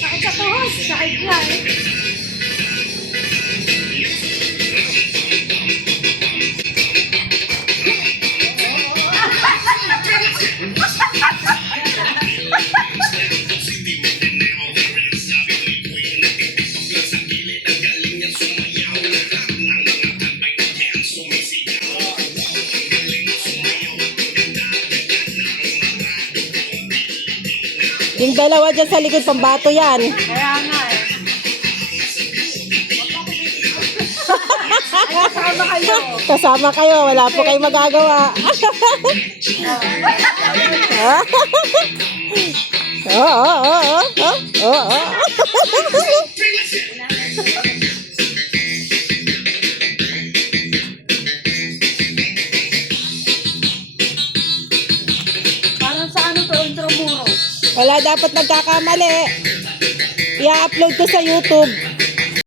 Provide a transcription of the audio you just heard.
Sakit sa tuhod. Sakit yan. Yung dalawa dyan sa likod, pambato yan. Kaya nga eh. Ay, kasama kayo. Kasama kayo, wala po kayong magagawa. Oo, oo, oo, oo, oo. Parang sa ano to, Intramuros. Wala dapat nagkakamali. I-upload ko sa YouTube.